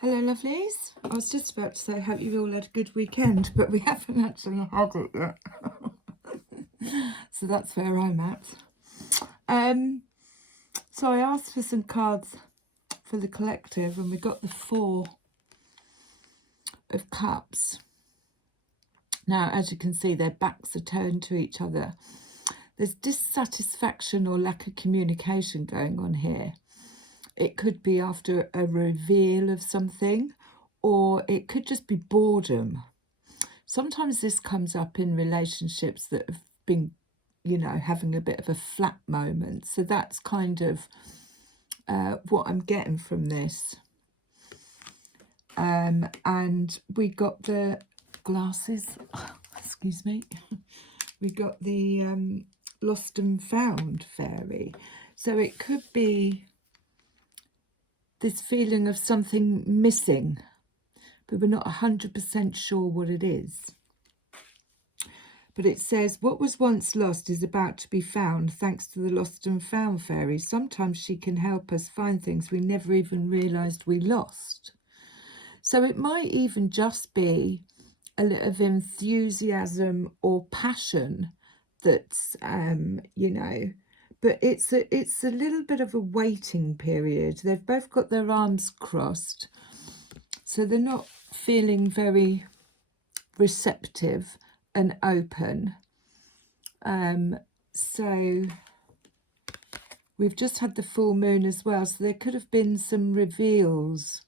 Hello lovelies. I was just about to say I hope you all had a good weekend, but we haven't actually had it yet. So that's where I'm at. So I asked for some cards for the collective and we got the 4 of Cups. Now, as you can see, their backs are turned to each other. There's dissatisfaction or lack of communication going on here. It could be after a reveal of something, or it could just be boredom. Sometimes this comes up in relationships that have been, having a bit of a flat moment. So that's kind of what I'm getting from this. And we got the glasses, excuse me. We got the lost and found fairy. So it could be this feeling of something missing, but we're not 100% sure what it is. But it says, what was once lost is about to be found thanks to the lost and found fairy. Sometimes she can help us find things we never even realised we lost. So it might even just be a little of enthusiasm or passion that's, but it's a little bit of a waiting period. They've both got their arms crossed, so they're not feeling very receptive and open. So we've just had the full moon as well, so there could have been some reveals,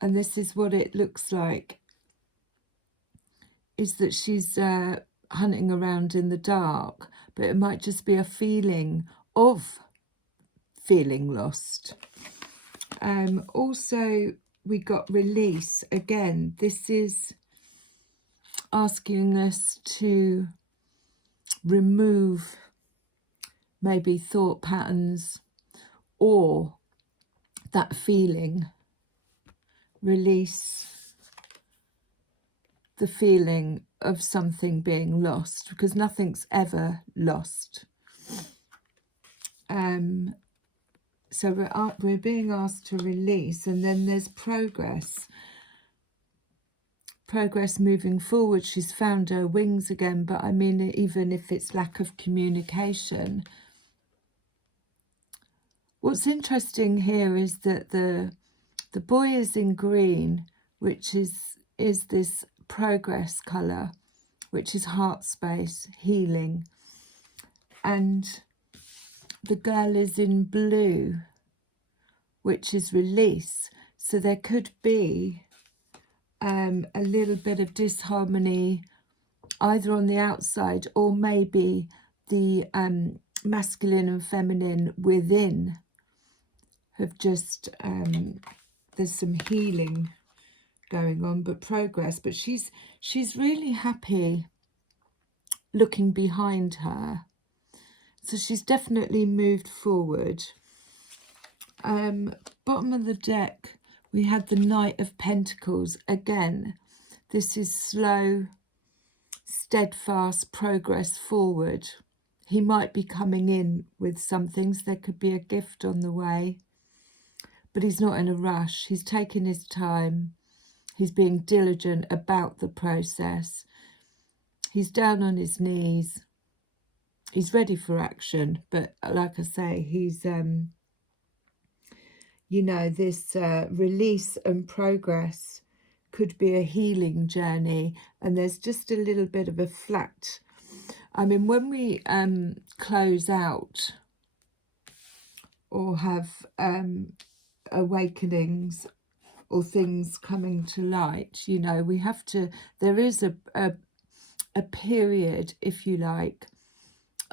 and this is what it looks like, is that she's hunting around in the dark, but it might just be a feeling of feeling lost. Also, we got release. Again, this is asking us to remove maybe thought patterns or that feeling. Release the feeling of something being lost, because nothing's ever lost. So we're being asked to release, and then there's progress moving forward. She's found her wings again, but I mean, even if it's lack of communication. What's interesting here is that the boy is in green, which is this progress colour, which is heart space, healing, and the girl is in blue, which is release. So there could be a little bit of disharmony either on the outside, or maybe the masculine and feminine within have just there's some healing going on, but progress. But she's really happy looking behind her, so she's definitely moved forward. Bottom of the deck, we had the Knight of Pentacles. Again, this is slow, steadfast progress forward. He might be coming in with some things. There could be a gift on the way, but he's not in a rush. He's taking his time. He's being diligent about the process. He's down on his knees. He's ready for action, but like I say, he's this release and progress could be a healing journey, and there's just a little bit of a flat. I mean, when we close out or have awakenings or things coming to light, we have to, there is a period, if you like,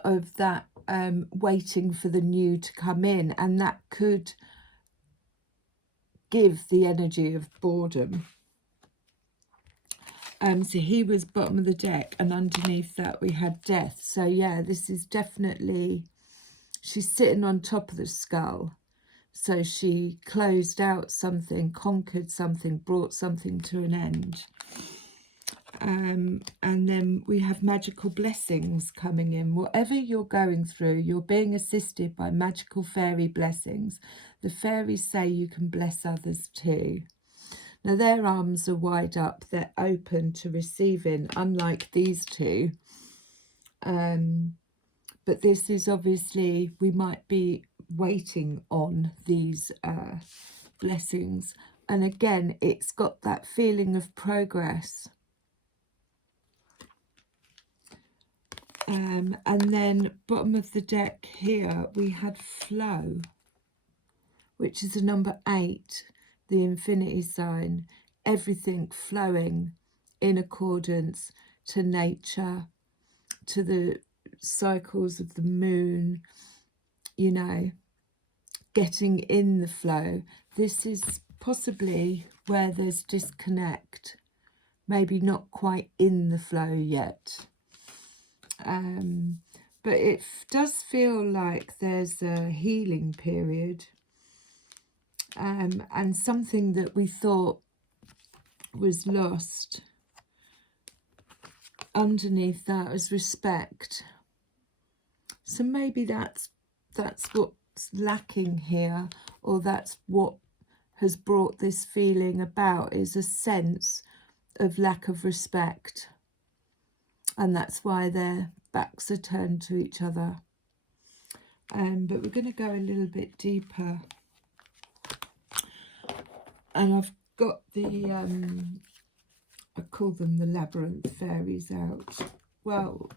of that waiting for the new to come in, and that could give the energy of boredom. So he was bottom of the deck, and underneath that we had death. So yeah, this is definitely, she's sitting on top of the skull. So she closed out something, conquered something, brought something to an end. And then we have magical blessings coming in. Whatever you're going through, you're being assisted by magical fairy blessings. The fairies say you can bless others too. Now their arms are wide up, they're open to receiving, unlike these two. But this is obviously, we might be waiting on these blessings. And again, it's got that feeling of progress. And then bottom of the deck here, we had flow, which is a number 8, the infinity sign. Everything flowing in accordance to nature, to the cycles of the moon, you know, getting in the flow. This is possibly where there's disconnect, maybe not quite in the flow yet. But it does feel like there's a healing period, and something that we thought was lost underneath that is respect. So maybe that's what's lacking here, or that's what has brought this feeling about, is a sense of lack of respect. And that's why their backs are turned to each other. But we're going to go a little bit deeper. And I've got the, I call them the labyrinth fairies out. Well,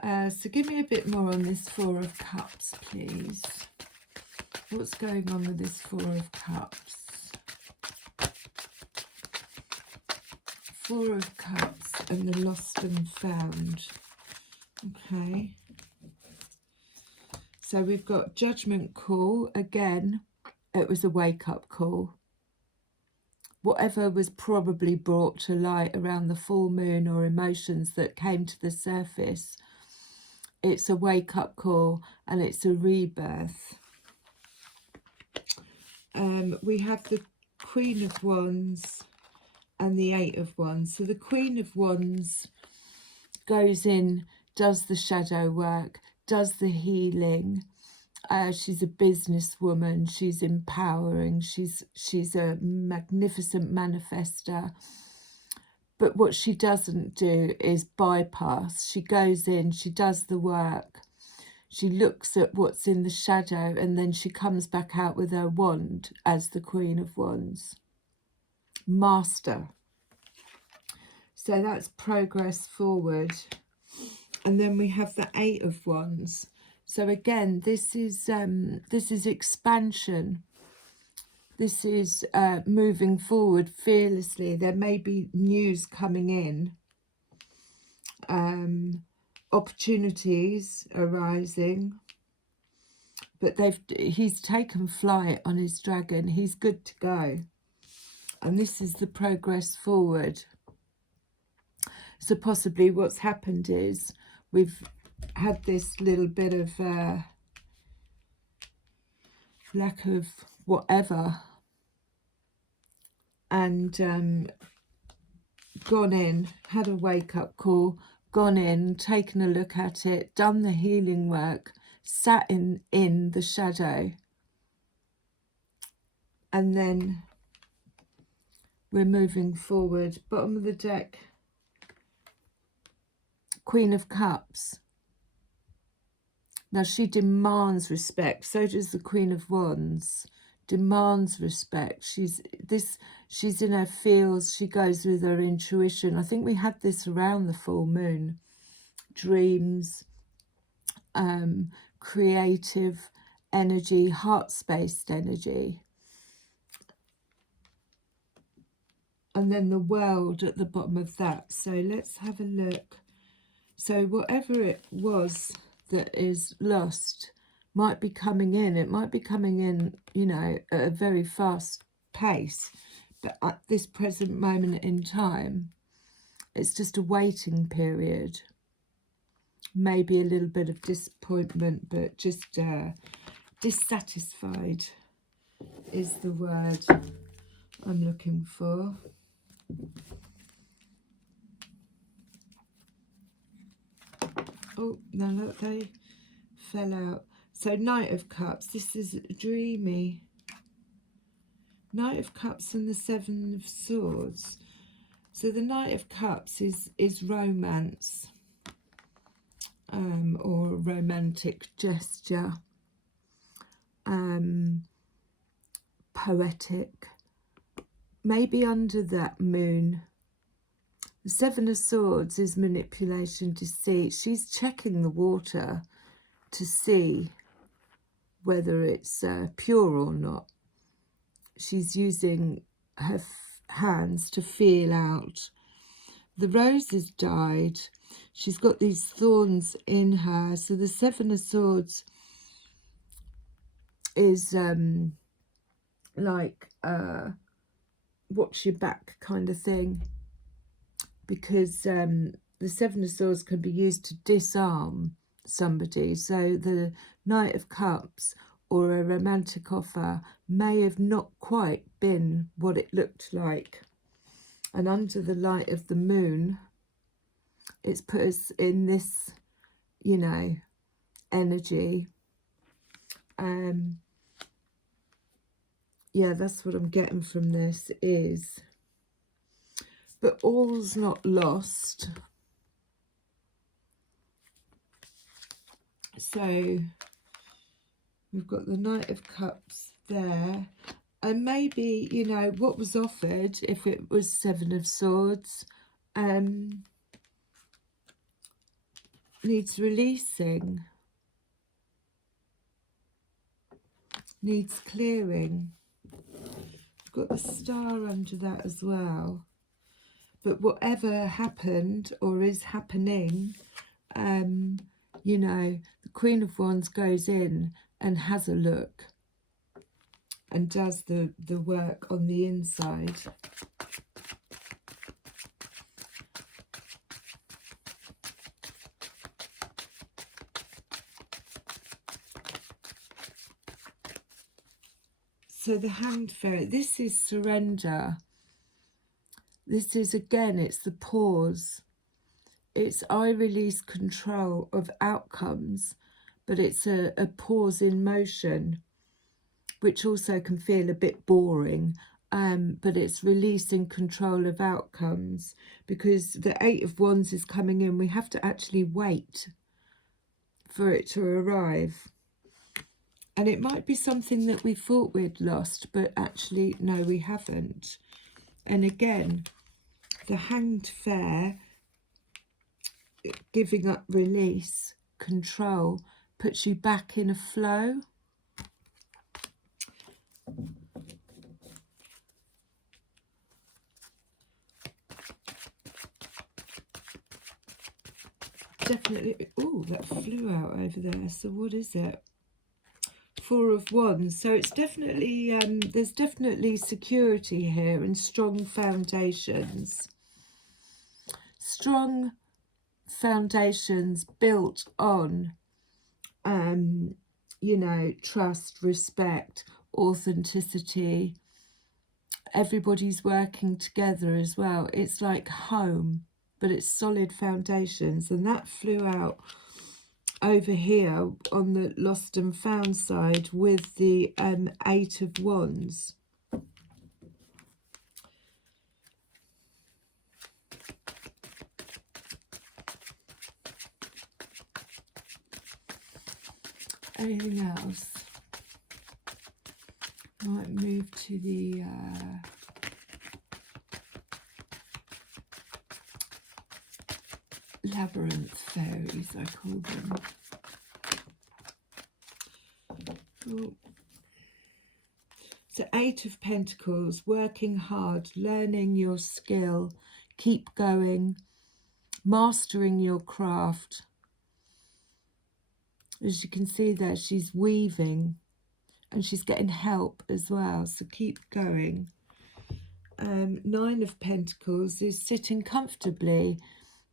so give me a bit more on this Four of Cups, please. What's going on with this Four of Cups? Four of Cups and the lost and found. Okay. So we've got judgment call. Again, it was a wake-up call. Whatever was probably brought to light around the full moon, or emotions that came to the surface, it's a wake-up call and it's a rebirth. We have the Queen of Wands and the Eight of Wands. So the Queen of Wands goes in, does the shadow work, does the healing. She's a businesswoman, she's empowering, she's a magnificent manifester. But what she doesn't do is bypass. She goes in, she does the work, she looks at what's in the shadow, and then she comes back out with her wand as the Queen of Wands. Master. So that's progress forward. And then we have the Eight of Wands. So again, this is expansion. This is moving forward fearlessly. There may be news coming in, opportunities arising, but he's taken flight on his dragon. He's good to go. And this is the progress forward. So possibly what's happened is we've had this little bit of lack of whatever, and gone in, had a wake-up call, gone in, taken a look at it, done the healing work, sat in the shadow, and then we're moving forward. Bottom of the deck, Queen of Cups. Now she demands respect, so does the Queen of Wands. Demands respect. She's in her feels, she goes with her intuition. I think we had this around the full moon. Dreams, creative energy, heart-spaced energy. And then the world at the bottom of that. So let's have a look. So whatever it was that is lost might be coming in. It might be coming in, you know, at a very fast pace. But at this present moment in time, it's just a waiting period. Maybe a little bit of disappointment, but just dissatisfied is the word I'm looking for. Oh, no, look, they fell out. So Knight of Cups, this is dreamy. Knight of Cups and the Seven of Swords. So the Knight of Cups is romance, or romantic gesture, poetic. Maybe under that moon. The Seven of Swords is manipulation, deceit. She's checking the water to see whether it's pure or not. She's using her hands to feel out. The rose has died. She's got these thorns in her. So the Seven of Swords is like watch your back kind of thing, because the Seven of Swords can be used to disarm somebody. So the Knight of Cups or a romantic offer may have not quite been what it looked like. And under the light of the moon, it's put us in this, you know, energy. Yeah, that's what I'm getting from this is, but all's not lost. So we've got the Knight of Cups there. And maybe, you know, what was offered, if it was Seven of Swords, needs releasing, needs clearing. We've got the Star under that as well. But whatever happened or is happening, you know, the Queen of Wands goes in and has a look and does the work on the inside. So the Hanged Fairy, this is surrender. This is, again, it's the pause. It's I release control of outcomes, but it's a pause in motion, which also can feel a bit boring, but it's releasing control of outcomes, because the Eight of Wands is coming in. We have to actually wait for it to arrive. And it might be something that we thought we'd lost, but actually, no, we haven't. And again, the Hanged Fair, giving up, release, control, puts you back in a flow. Definitely. Oh, that flew out over there. So what is it? Four of Wands. So it's definitely, there's definitely security here and strong foundations. Strong foundations built on, you know, trust, respect, authenticity. Everybody's working together as well. It's like home, but it's solid foundations. And that flew out over here on the lost and found side with the Eight of Wands. Anything else? Might move to the labyrinth fairies, I call them. Oh. So Eight of Pentacles, working hard, learning your skill, keep going, mastering your craft. As you can see there, she's weaving and she's getting help as well, so keep going. Nine of Pentacles is sitting comfortably,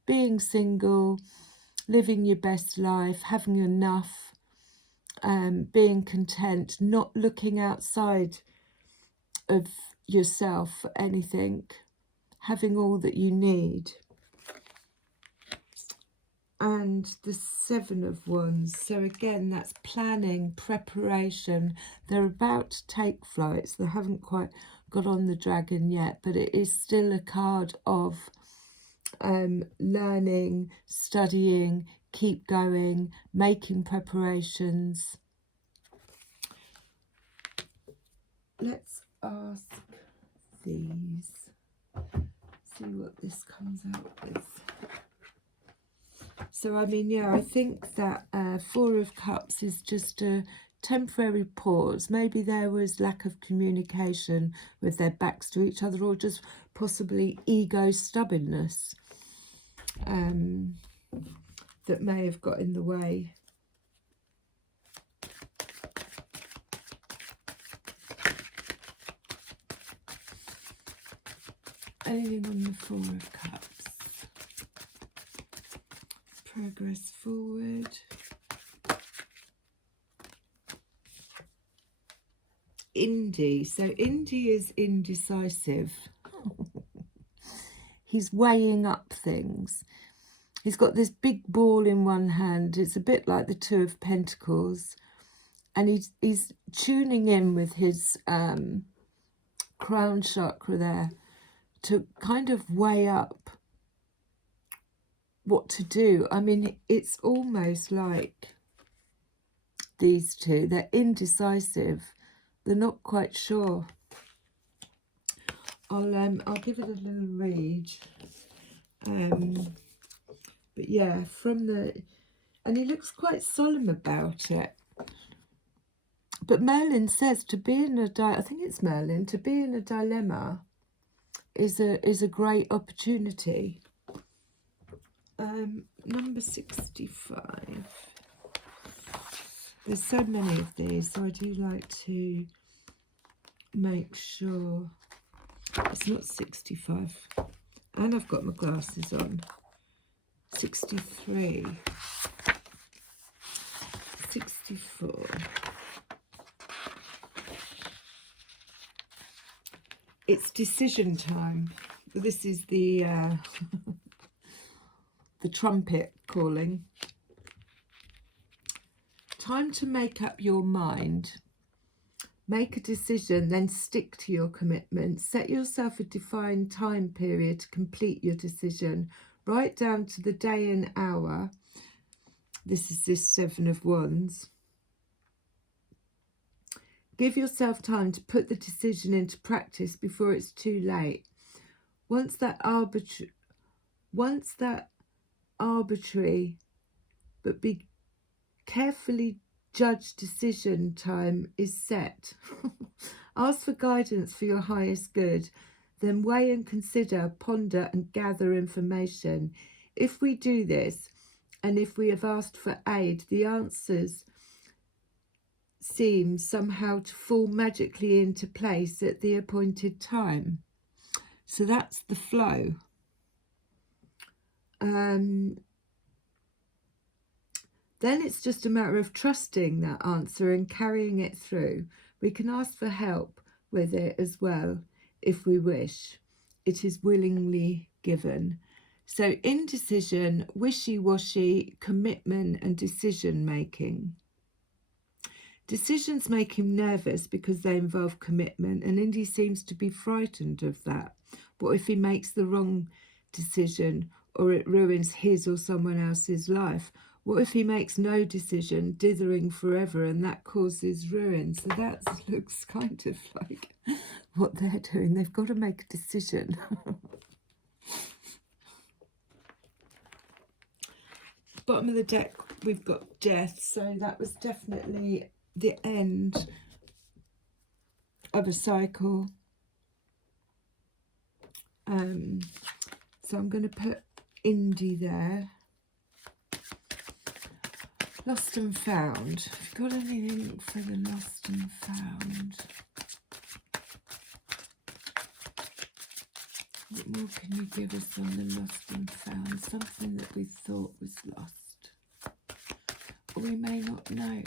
being single, living your best life, having enough, being content, not looking outside of yourself for anything, having all that you need. and the Seven of Wands. So again, that's planning, preparation. They're about to take flights. They haven't quite got on the dragon yet, but it is still a card of learning, studying, keep going, making preparations. Let's ask these, see what this comes out with. So, I mean, yeah, I think that Four of Cups is just a temporary pause. Maybe there was lack of communication with their backs to each other, or just possibly ego stubbornness that may have got in the way. Anything on the Four of Cups? Progress forward. Indie. So Indie is indecisive. He's weighing up things. He's got this big ball in one hand. It's a bit like the Two of Pentacles. And he's tuning in with his crown chakra there to kind of weigh up what to do. I mean, it's almost like these two, they're indecisive. They're not quite sure. I'll give it a little read. But yeah, and he looks quite solemn about it. But Merlin says to be in I think it's Merlin, to be in a dilemma is a great opportunity. Number 65. There's so many of these, so I do like to make sure it's not 65. And I've got my glasses on. 63. 64. It's decision time. This is the the trumpet calling. Time to make up your mind. Make a decision, then stick to your commitment. Set yourself a defined time period to complete your decision. Write down to the day and hour. This is this Seven of Wands. Give yourself time to put the decision into practice before it's too late. Once that arbitrary but be carefully judged decision time is set. Ask for guidance for your highest good. Then weigh and consider, ponder and gather information. If we do this, and if we have asked for aid, the answers seem somehow to fall magically into place at the appointed time. So that's the flow. Then it's just a matter of trusting that answer and carrying it through. We can ask for help with it as well if we wish. It is willingly given. So indecision, wishy-washy, commitment and decision making. Decisions make him nervous because they involve commitment, and Indy seems to be frightened of that. What if he makes the wrong decision or it ruins his or someone else's life? What if he makes no decision, dithering forever, and that causes ruin? So that looks kind of like what they're doing. They've got to make a decision. Bottom of the deck, we've got death. So that was definitely the end of a cycle. So I'm going to put Indy there. Lost and found. Have you got anything for the lost and found? What more can you give us on the lost and found? Something that we thought was lost. Or we may not know.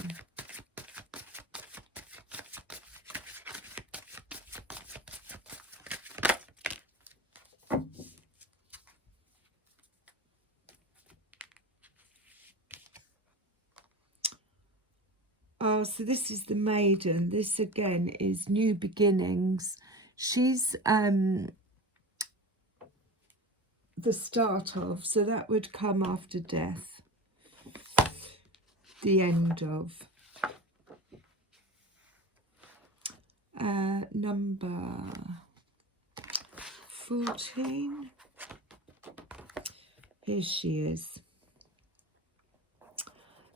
Oh, so this is the maiden. This again is new beginnings. She's the start of, so that would come after death, the end of. Number 14. Here she is.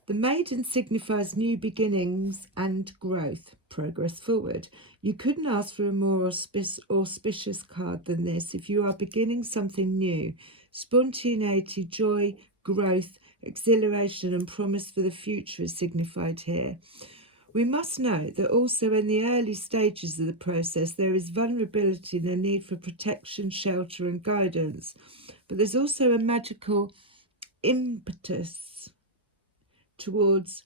The maiden signifies new beginnings and growth, progress forward. You couldn't ask for a more auspicious card than this if you are beginning something new. Spontaneity, joy, growth, exhilaration and promise for the future is signified here. We must note that also in the early stages of the process there is vulnerability and a need for protection, shelter and guidance. But there's also a magical impetus towards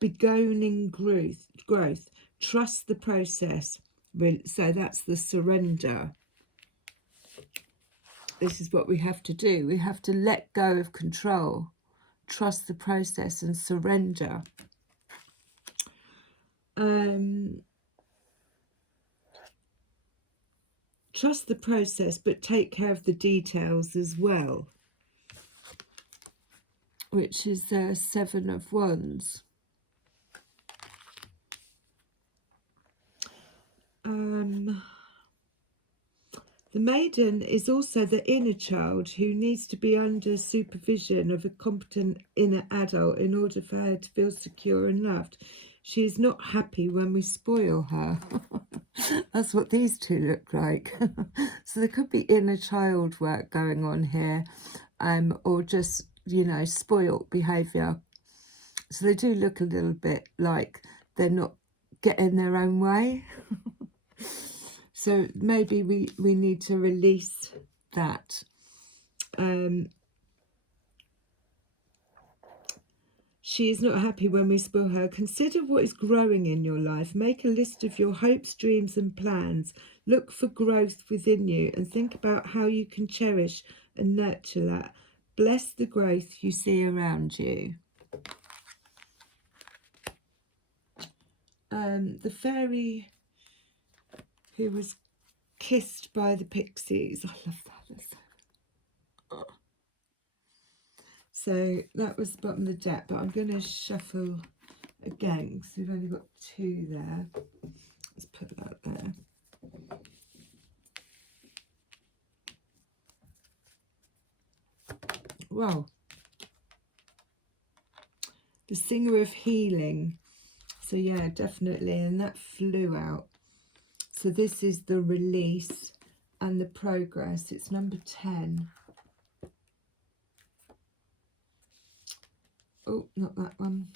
beginning growth. Trust the process. So that's the surrender. This is what we have to do. We have to let go of control, trust the process and surrender. Trust the process, but take care of the details as well, which is 7 of Wands. The maiden is also the inner child who needs to be under supervision of a competent inner adult in order for her to feel secure and loved. She is not happy when we spoil her. That's what these two look like. So there could be inner child work going on here, or just, you know, spoilt behaviour. So they do look a little bit like they're not getting their own way. So maybe we need to release that. She is not happy when we spoil her. Consider what is growing in your life. Make a list of your hopes, dreams and plans. Look for growth within you and think about how you can cherish and nurture that. Bless the growth you see around you. The fairy who was kissed by the pixies. I love that. So that was the bottom of the deck, but I'm going to shuffle again because we've only got 2 there. Let's put that there. Wow. The singer of healing. So yeah, definitely. And that flew out. So this is the release and the progress. It's number 10. Oh, not that one.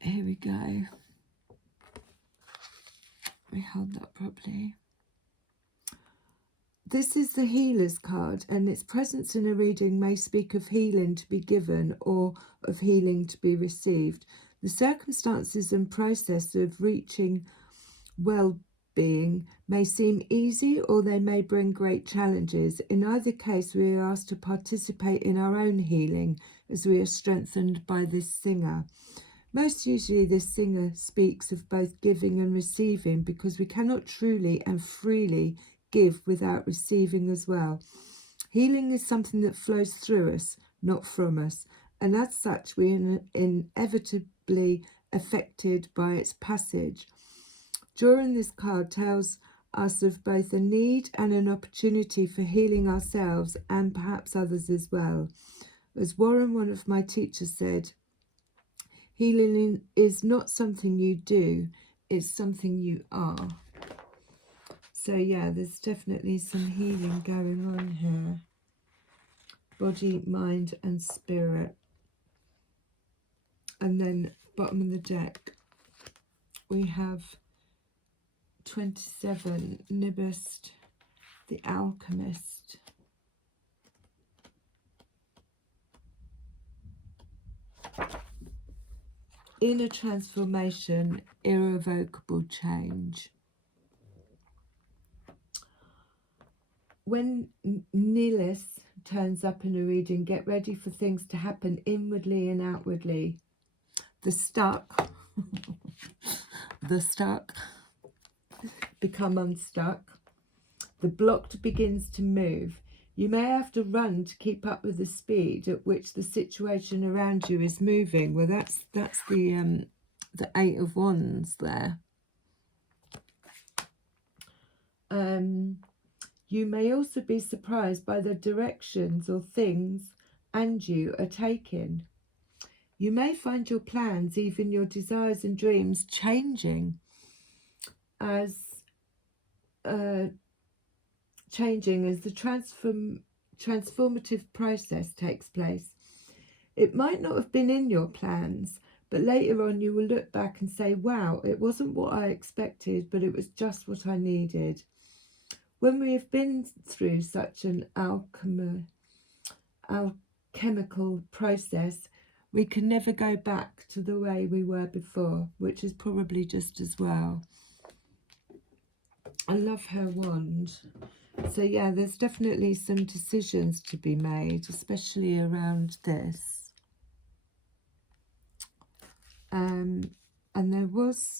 Here we go. We hold that properly. This is the healer's card, and its presence in a reading may speak of healing to be given or of healing to be received. The circumstances and process of reaching well-being may seem easy or they may bring great challenges. In either case, we are asked to participate in our own healing as we are strengthened by this singer. Most usually this singer speaks of both giving and receiving, because we cannot truly and freely give without receiving as well. Healing is something that flows through us, not from us, and as such we are inevitably affected by its passage. Drawing this card tells us of both a need and an opportunity for healing ourselves and perhaps others as well. As Warren, one of my teachers, said, healing is not something you do, it's something you are. So yeah, there's definitely some healing going on here. Body, mind and spirit. And then bottom of the deck, we have 27, Nibust, the Alchemist. Inner transformation, irrevocable change. When Nihilus turns up in a reading, get ready for things to happen inwardly and outwardly. The stuck, the stuck become unstuck. The blocked begins to move. You may have to run to keep up with the speed at which the situation around you is moving. Well, that's the Eight of Wands there. You may also be surprised by the directions or things and you are taking. You may find your plans, even your desires and dreams, changing as the transformative process takes place. It might not have been in your plans, but later on you will look back and say, wow, it wasn't what I expected, but it was just what I needed. When we have been through such an alchemical process, we can never go back to the way we were before, which is probably just as well. I love her wand. So yeah, there's definitely some decisions to be made, especially around this. And there was,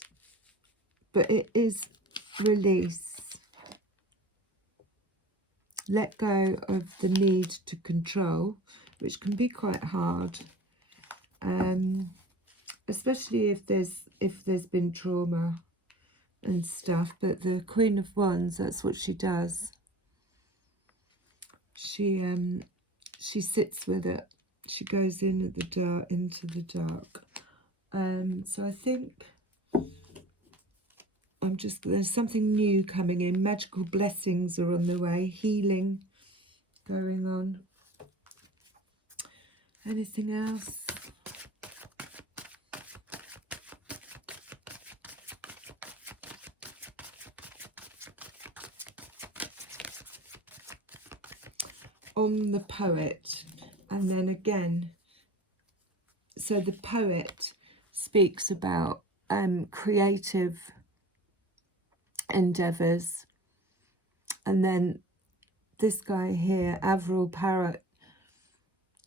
but it is release. Let go of the need to control, which can be quite hard, especially if there's been trauma and stuff. But the Queen of Wands, that's what she does. She sits with it. She goes in at the dark, into the dark. So I think there's something new coming in. Magical blessings are on the way. Healing going on. Anything else? On the poet, and then again, so the poet speaks about creative endeavours, and then this guy here, Avril Parrot,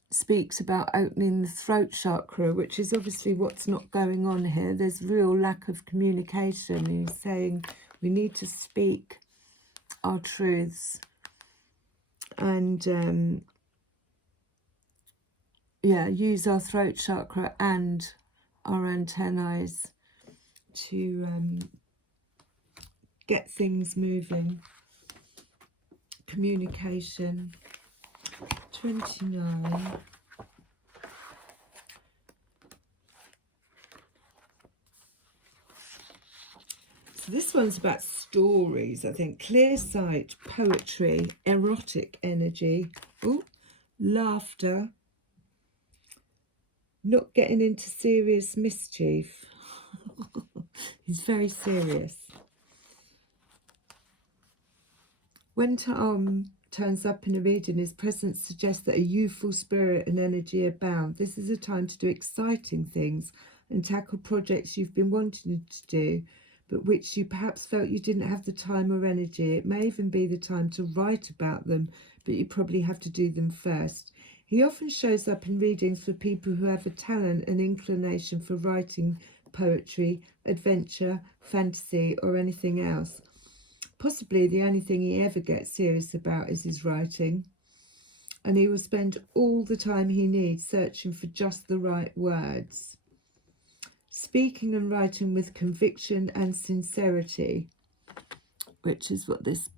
speaks about opening the throat chakra, which is obviously what's not going on here. There's real lack of communication. He's saying we need to speak our truths and yeah, use our throat chakra and our antennae to get things moving. Communication. 29. So this one's about stories, I think. Clear sight, poetry, erotic energy, ooh, laughter, not getting into serious mischief. He's very serious. When Tom turns up in a reading, his presence suggests that a youthful spirit and energy abound. This is a time to do exciting things and tackle projects you've been wanting to do, but which you perhaps felt you didn't have the time or energy. It may even be the time to write about them, but you probably have to do them first. He often shows up in readings for people who have a talent and inclination for writing poetry, adventure, fantasy, or anything else. Possibly the only thing he ever gets serious about is his writing, and he will spend all the time he needs searching for just the right words. Speaking and writing with conviction and sincerity, which is what this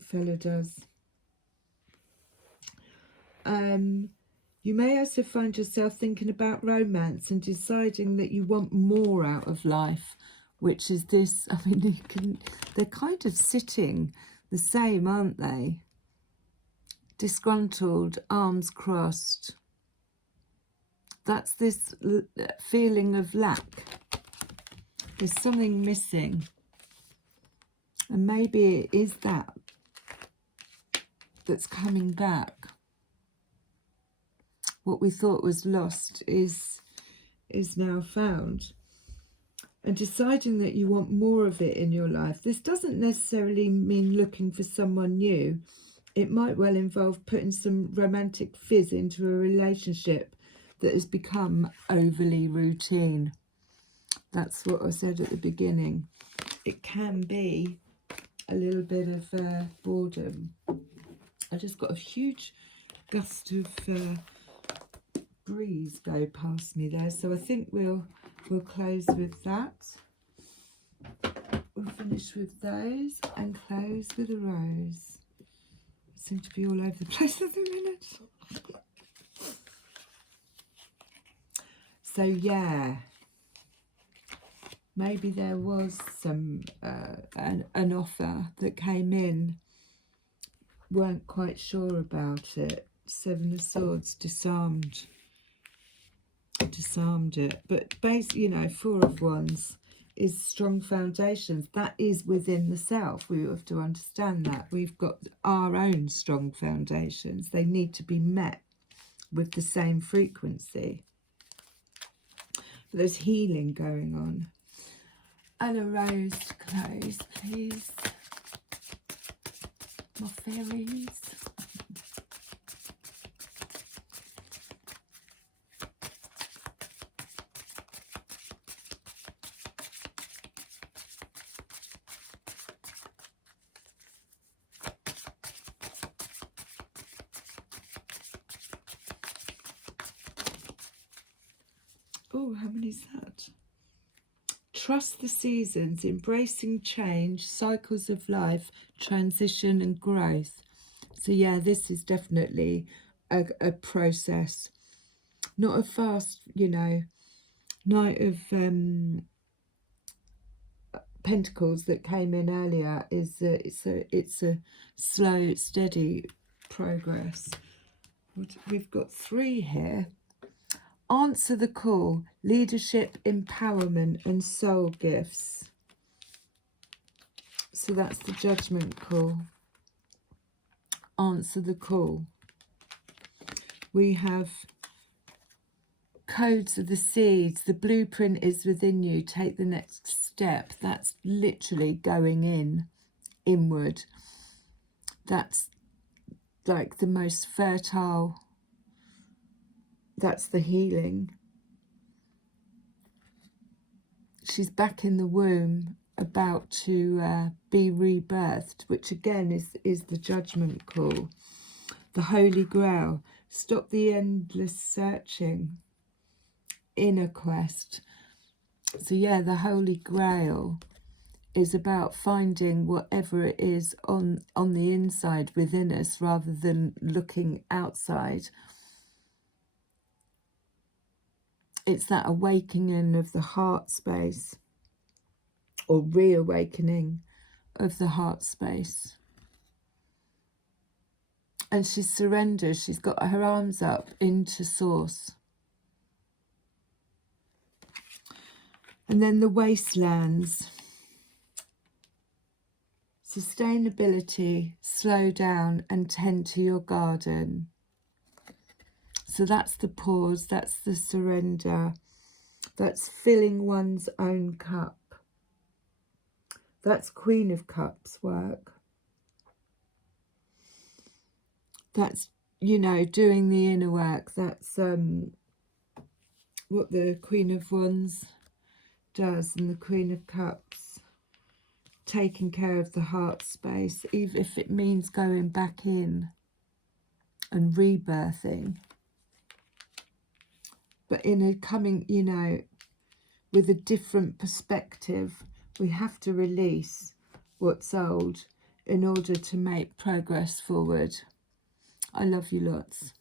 fellow does. You may also find yourself thinking about romance and deciding that you want more out of life, which is this. I mean, they're kind of sitting the same, aren't they? Disgruntled, arms crossed. That's this feeling of lack. There's something missing. And maybe it is that's coming back. What we thought was lost is now found. And deciding that you want more of it in your life. This doesn't necessarily mean looking for someone new. it might well involve putting some romantic fizz into a relationship that has become overly routine. That's what I said at the beginning. It can be a little bit of boredom. I just got a huge gust of breeze go past me there, so I think we'll close with that. We'll finish with those and close with a rose. I seem to be all over the place at the minute. So yeah, maybe there was some an offer that came in, weren't quite sure about it. Seven of Swords disarmed it, but basically, you know, Four of Wands is strong foundations. That is within the self. We have to understand that we've got our own strong foundations. They need to be met with the same frequency. But there's healing going on. And a rose to close, please. My fairies. Oh, how many is that? Trust the seasons, embracing change, cycles of life, transition and growth. So yeah, this is definitely a process. Not a fast, you know, Knight of Pentacles that came in earlier. Is it's a slow, steady progress. We've got three here. Answer the call, leadership, empowerment and soul gifts. So that's the judgment call. Answer the call. We have codes of the seeds. The blueprint is within you. Take the next step. That's literally going inward. That's like the most fertile. That's the healing. She's back in the womb, about to be rebirthed, which again is the judgment call. The Holy Grail. Stop the endless searching. Inner quest. So yeah, the Holy Grail is about finding whatever it is on the inside within us, rather than looking outside. It's that awakening of the heart space, or reawakening of the heart space. And she surrenders. She's got her arms up into source. And then the wastelands. Sustainability, slow down and tend to your garden. So that's the pause, that's the surrender, that's filling one's own cup. That's Queen of Cups work. That's, you know, doing the inner work. That's what the Queen of Wands does, and the Queen of Cups, taking care of the heart space, even if it means going back in and rebirthing. But in a coming, you know, with a different perspective, we have to release what's old in order to make progress forward. I love you lots.